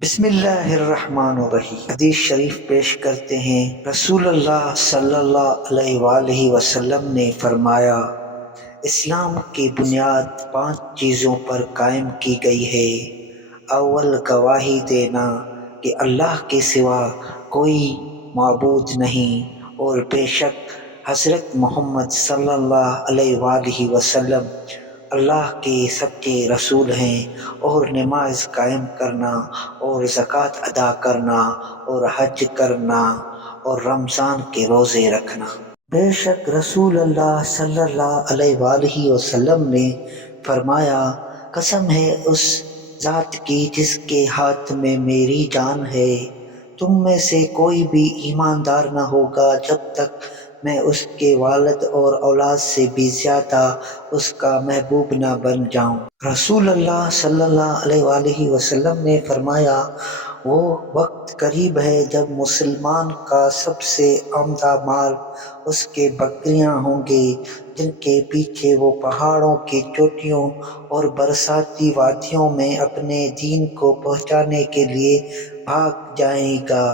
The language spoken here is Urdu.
بسم اللہ الرحمن الرحیم۔ حدیث شریف پیش کرتے ہیں، رسول اللہ صلی اللہ علیہ وآلہ وسلم نے فرمایا، اسلام کی بنیاد 5 چیزوں پر قائم کی گئی ہے۔ اول، گواہی دینا کہ اللہ کے سوا کوئی معبود نہیں اور بے شک حضرت محمد صلی اللہ علیہ وآلہ وسلم اللہ کے سچے رسول ہیں، اور نماز قائم کرنا اور زکوٰۃ ادا کرنا اور حج کرنا اور رمضان کے روزے رکھنا۔ بے شک رسول اللہ صلی اللہ علیہ وآلہ وسلم نے فرمایا، قسم ہے اس ذات کی جس کے ہاتھ میں میری جان ہے، تم میں سے کوئی بھی ایماندار نہ ہوگا جب تک میں اس کے والد اور اولاد سے بھی زیادہ اس کا محبوب نہ بن جاؤں۔ رسول اللہ صلی اللہ علیہ وآلہ وسلم نے فرمایا، وہ وقت قریب ہے جب مسلمان کا سب سے عمدہ مال اس کے بکریاں ہوں گے، جن کے پیچھے وہ پہاڑوں کی چوٹیوں اور برساتی وادیوں میں اپنے دین کو پہنچانے کے لیے بھاگ جائے گا۔